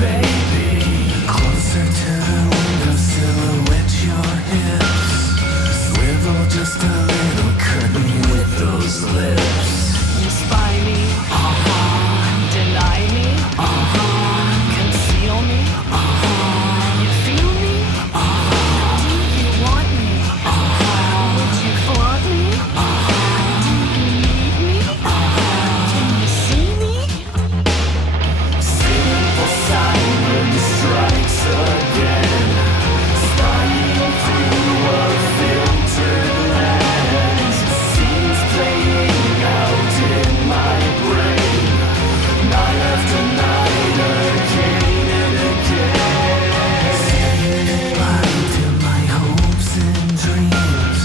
baby. Closer to the window, silhouette your hips. Swivel just a little, curtain with those lips. You spy me, deny me, conceal me, you feel me, do you want me, would you flaunt me, do you need me, can you see me? Simple silence strikes again, spying through a filtered lens. Scenes playing out in my brain, night after night, again and again. Saying goodbye to my hopes and dreams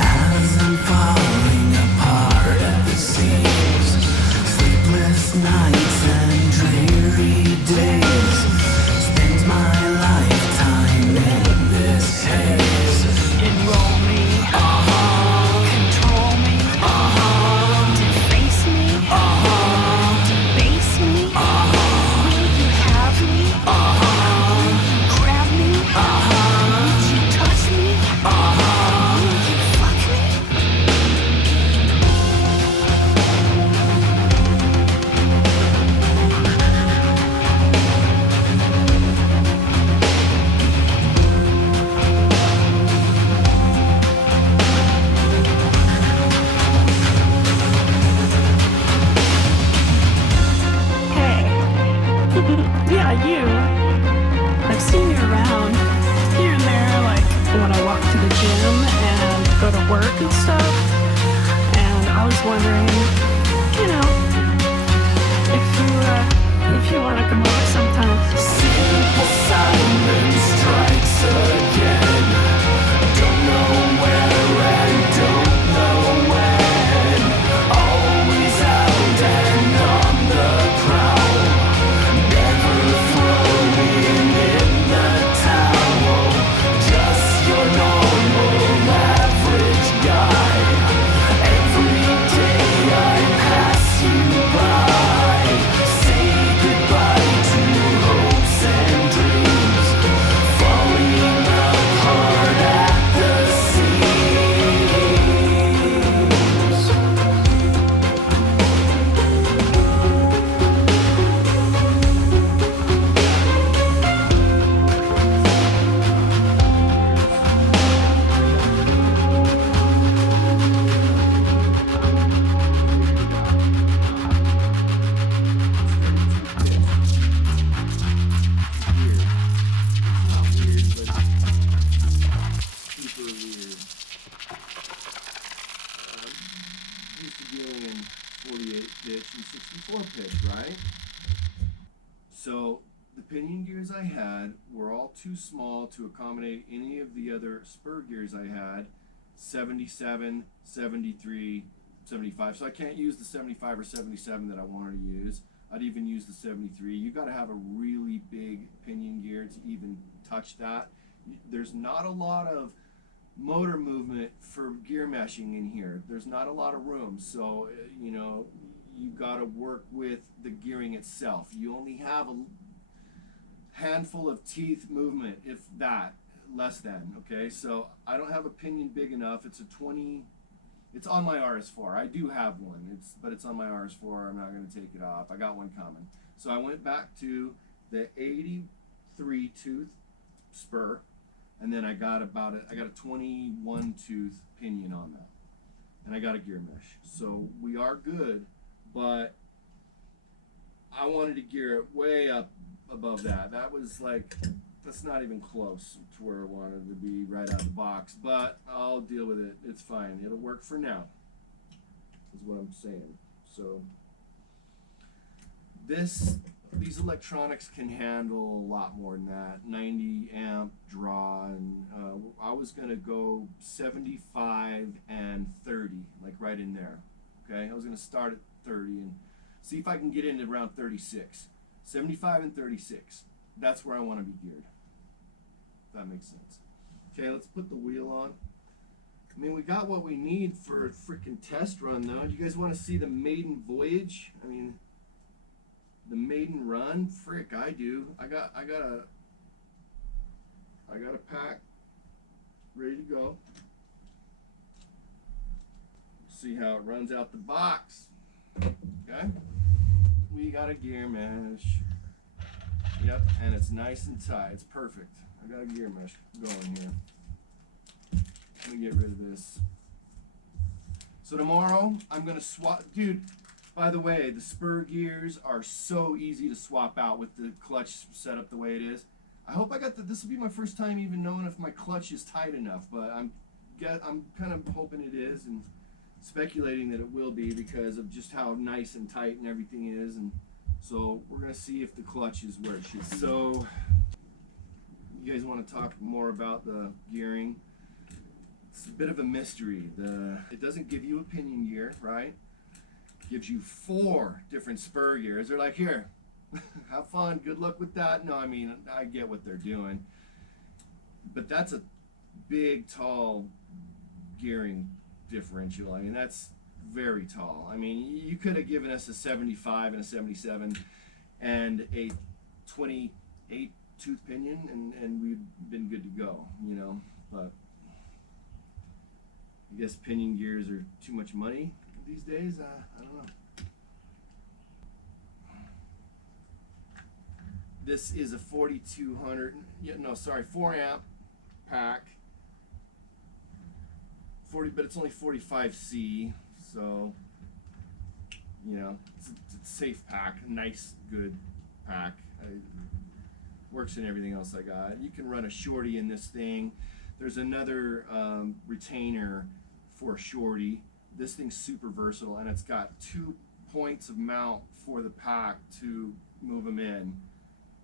as I'm falling apart at the seams. Sleepless nights and dreary days, spend my lifetime in this haze. Enroll me, control me, deface me, debase me, will you have me, will you grab me, would you touch me, will you fuck me? Hey. Yeah, you. I've seen you around here and there, like when I walk to the gym and go to work and stuff. And I was wondering, if you want to come over sometime. Simple silence strikes again. Don't know where and don't know when. Always out and on the prowl. Never throwing in the towel. Just your normal average guy. Every day I pass you by. Say goodbye to hopes and dreams, falling apart at the seams. Super weird. Used to dealing in 48 pitch and 64 pitch, right? So the pinion gears I had were all too small to accommodate any of the other spur gears I had. 77, 73, 75. So I can't use the 75 or 77 that I wanted to use. I'd even use the 73. You got to have a really big pinion gear to even touch that. There's not a lot of motor movement for gear meshing in here. There's not a lot of room, so you got to work with the gearing itself. You only have a handful of teeth movement, if that, less than. Okay, so I don't have a pinion big enough. It's a 20. It's on my RS4. I do have one. But it's on my RS4. I'm not going to take it off. I got one coming. So I went back to the 83 tooth spur, and then I got a 21 tooth pinion on that, and I got a gear mesh. So we are good, but I wanted to gear it way up above that. That's not even close to where I wanted to be right out of the box, but I'll deal with it. It's fine. It'll work for now, is what I'm saying. So these electronics can handle a lot more than that. 90 amp draw, and I was gonna go 75 and 30, like right in there. Okay, I was gonna start at 30 and see if I can get into around 36. 75 and 36. That's where I want to be geared. If that makes sense. Okay, let's put the wheel on. I mean, we got what we need for a freaking test run, though. Do you guys want to see the maiden voyage? I mean, the maiden run, frick, I do. I got a pack ready to go. See how it runs out the box. Okay, we got a gear mesh. Yep, and it's nice and tight. It's perfect. I got a gear mesh going here. Let me get rid of this. So tomorrow I'm gonna swap, dude. By the way, the spur gears are so easy to swap out with the clutch set up the way it is. I hope I got the. This will be my first time even knowing if my clutch is tight enough, but I'm kind of hoping it is and speculating that it will be because of just how nice and tight and everything is. And so we're gonna see if the clutch is where it should be. So you guys want to talk more about the gearing? It's a bit of a mystery. It doesn't give you a pinion gear, right? It gives you 4 different spur gears. They're like, here, have fun, good luck with that. No, I mean, I get what they're doing, but that's a big, tall gearing differential. I mean, that's very tall. I mean, you could have given us a 75 and a 77 and a 28 tooth pinion, and we'd been good to go, you know. But I guess pinion gears are too much money these days. I don't know. This is a 4200, 4 amp pack. 40, but it's only 45C, so you know it's a safe pack, a nice, good pack. Works in everything else I got. You can run a shorty in this thing. There's another retainer for a shorty. This thing's super versatile, and it's got 2 points of mount for the pack to move them in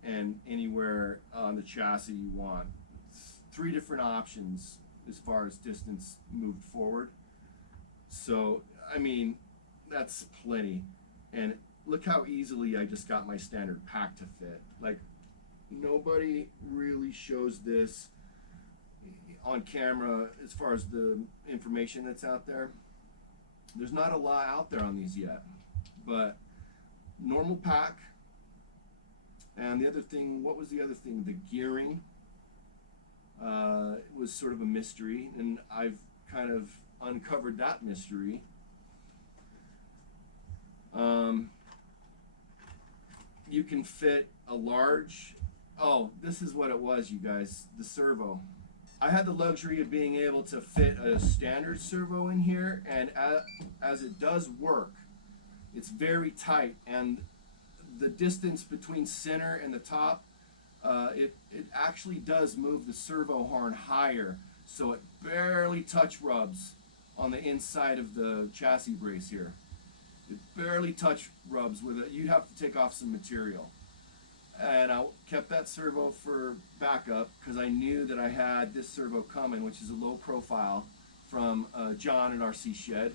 and anywhere on the chassis you want. It's 3 different options as far as distance moved forward. So, I mean, that's plenty. And look how easily I just got my standard pack to fit. Like, nobody really shows this on camera as far as the information that's out there. There's not a lot out there on these yet, but normal pack. And the other thing, what was the other thing? The gearing was sort of a mystery, and I've kind of uncovered that mystery. You can fit a large, this is what it was, you guys, the servo. I had the luxury of being able to fit a standard servo in here, and as it does work, it's very tight, and the distance between center and the top, it actually does move the servo horn higher, so it barely touch rubs on the inside of the chassis brace here. It barely touch rubs with it. You have to take off some material. And I kept that servo for backup because I knew that I had this servo coming, which is a low profile from John at RC Shed.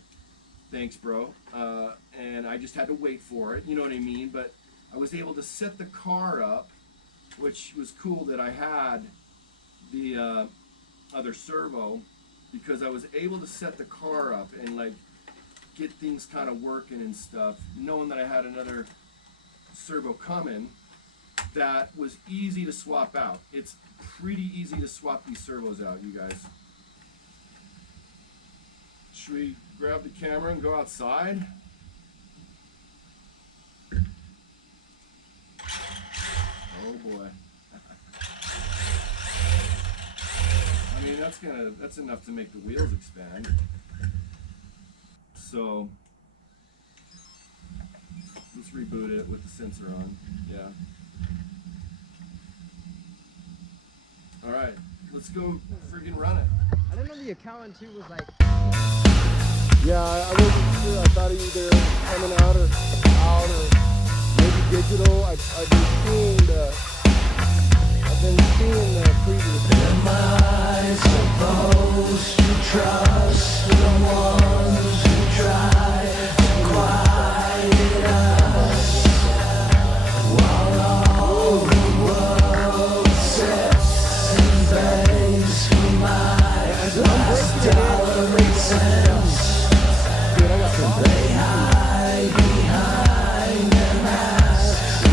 Thanks, bro. And I just had to wait for it, you know what I mean? But I was able to set the car up, which was cool that I had the other servo, because I was able to set the car up and like get things kind of working and stuff, knowing that I had another servo coming that was easy to swap out. It's pretty easy to swap these servos out, you guys. Should we grab the camera and go outside? Oh boy. I mean, that's enough to make the wheels expand. So let's reboot it with the sensor on. Yeah. All right, let's go freaking run it. I didn't know the accountant too was like. Yeah, I wasn't sure. I thought either coming out or maybe digital. I've been seeing the previous. Am I supposed to trust the ones who try to quiet us while all the world sits and begs for my last dollar and cents? They hide behind their masks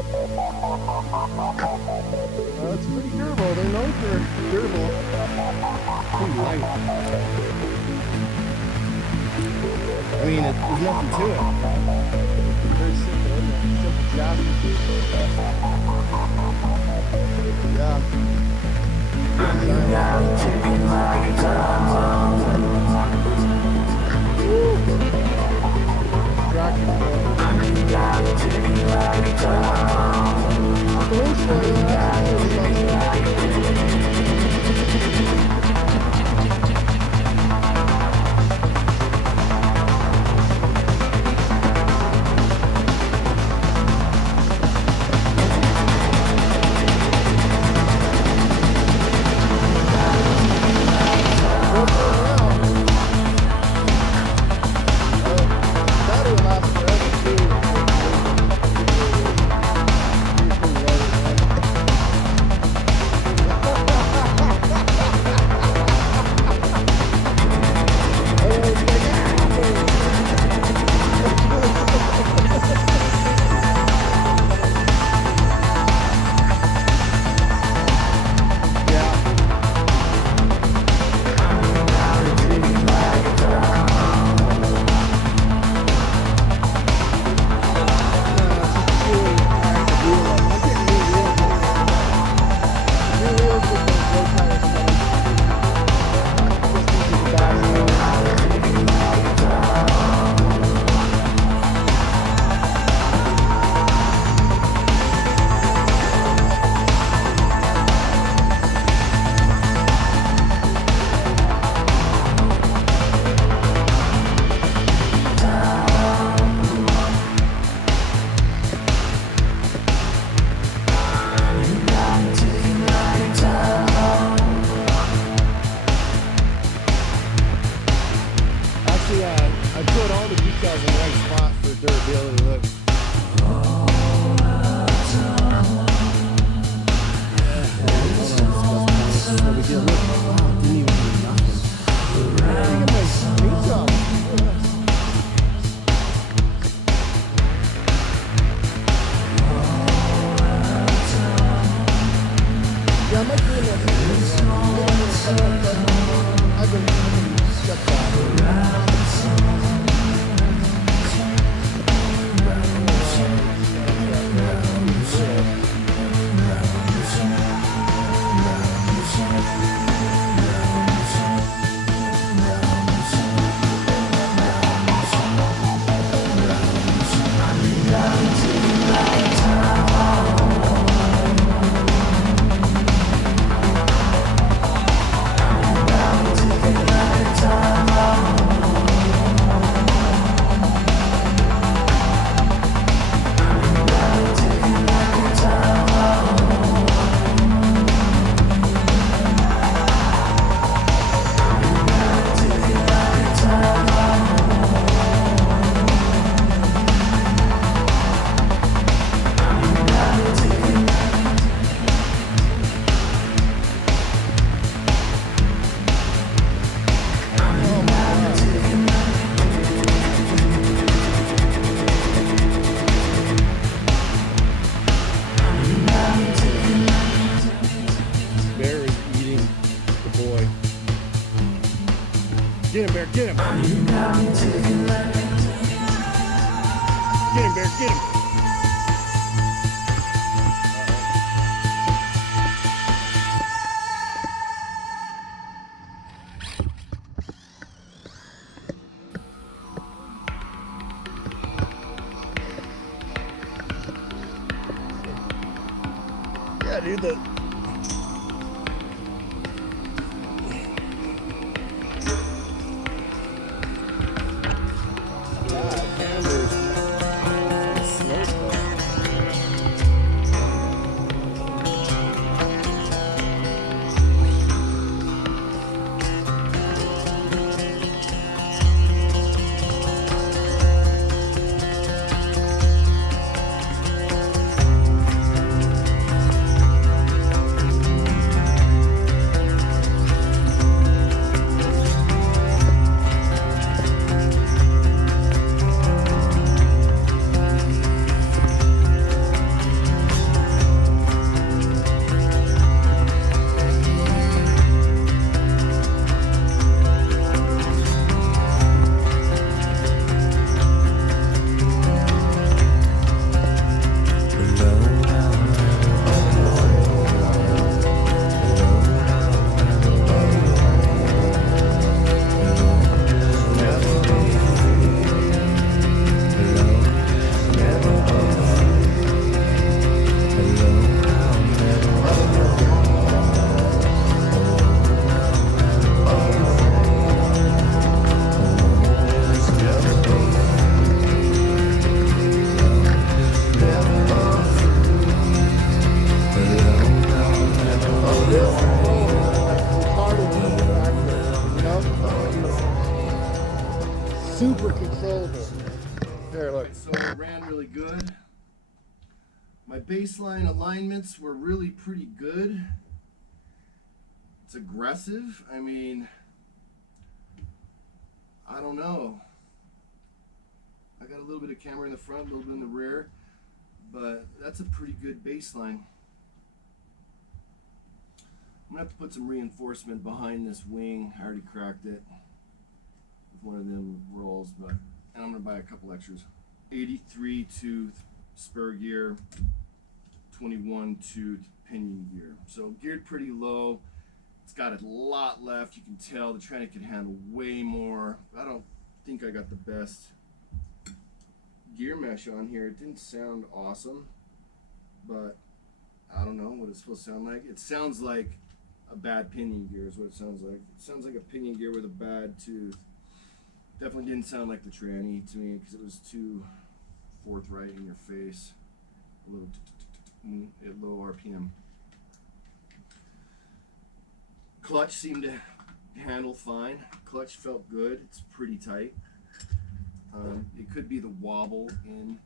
It's pretty durable. They're known for durable. Pretty light. I mean, there's nothing to it. Very simple, isn't it? Simple chassis. Yeah. I put all the decals in the right spot for durability. Look. No big deal. Look. Wow, didn't even do nothing. Look at my paint job. Yeah, I might do that. I've been stepped back. Get him, Bear, get him. Get him, Bear, get him. Yeah, dude, ran really good. My baseline alignments were really pretty good. It's aggressive. I mean, I don't know. I got a little bit of camera in the front, a little bit in the rear, but that's a pretty good baseline. I'm gonna have to put some reinforcement behind this wing. I already cracked it with one of them rolls, but and I'm gonna buy a couple extras. 83 tooth spur gear, 21 tooth pinion gear. So geared pretty low. It's got a lot left. You can tell the tranny can handle way more. I don't think I got the best gear mesh on here. It didn't sound awesome, but I don't know what it's supposed to sound like. It sounds like a bad pinion gear is what it sounds like. It sounds like a pinion gear with a bad tooth. Definitely didn't sound like the tranny to me because it was too forthright in your face. A little at low RPM. Clutch seemed to handle fine. Clutch felt good. It's pretty tight. It could be the wobble in.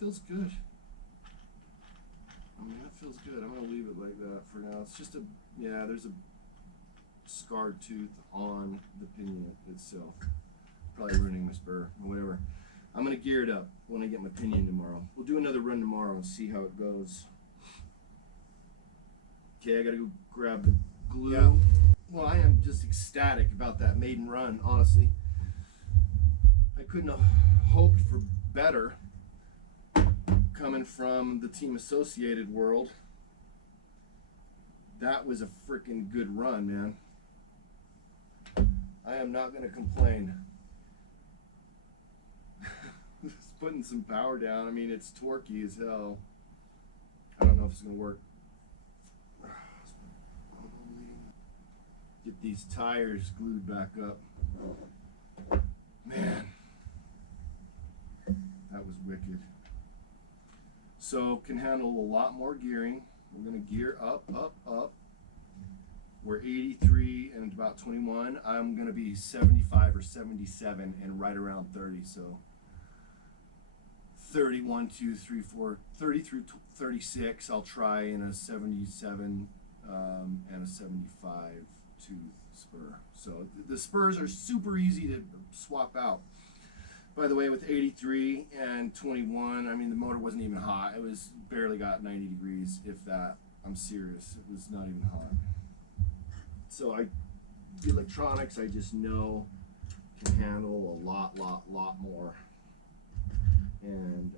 Feels good. I mean, that feels good. I'm gonna leave it like that for now. It's just there's a scarred tooth on the pinion itself. Probably ruining my spur, or whatever. I'm gonna gear it up when I get my pinion tomorrow. We'll do another run tomorrow and see how it goes. Okay, I gotta go grab the glue. Yeah. Well, I am just ecstatic about that maiden run, honestly. I couldn't have hoped for better coming from the Team Associated world. That was a freaking good run, man. I am not gonna complain. Just putting some power down. I mean, it's torquey as hell. I don't know if it's gonna work. Get these tires glued back up. Man, that was wicked. So can handle a lot more gearing. We're gonna gear up, up, up. We're 83 and about 21. I'm gonna be 75 or 77 and right around 30. So 31, 2, 3, 4, 30 through 36. I'll try in a 77 and a 75 tooth spur. So the spurs are super easy to swap out. By the way, with 83 and 21, I mean, the motor wasn't even hot. It was barely got 90 degrees, if that. I'm serious. It was not even hot. So the electronics, I just know can handle a lot more. And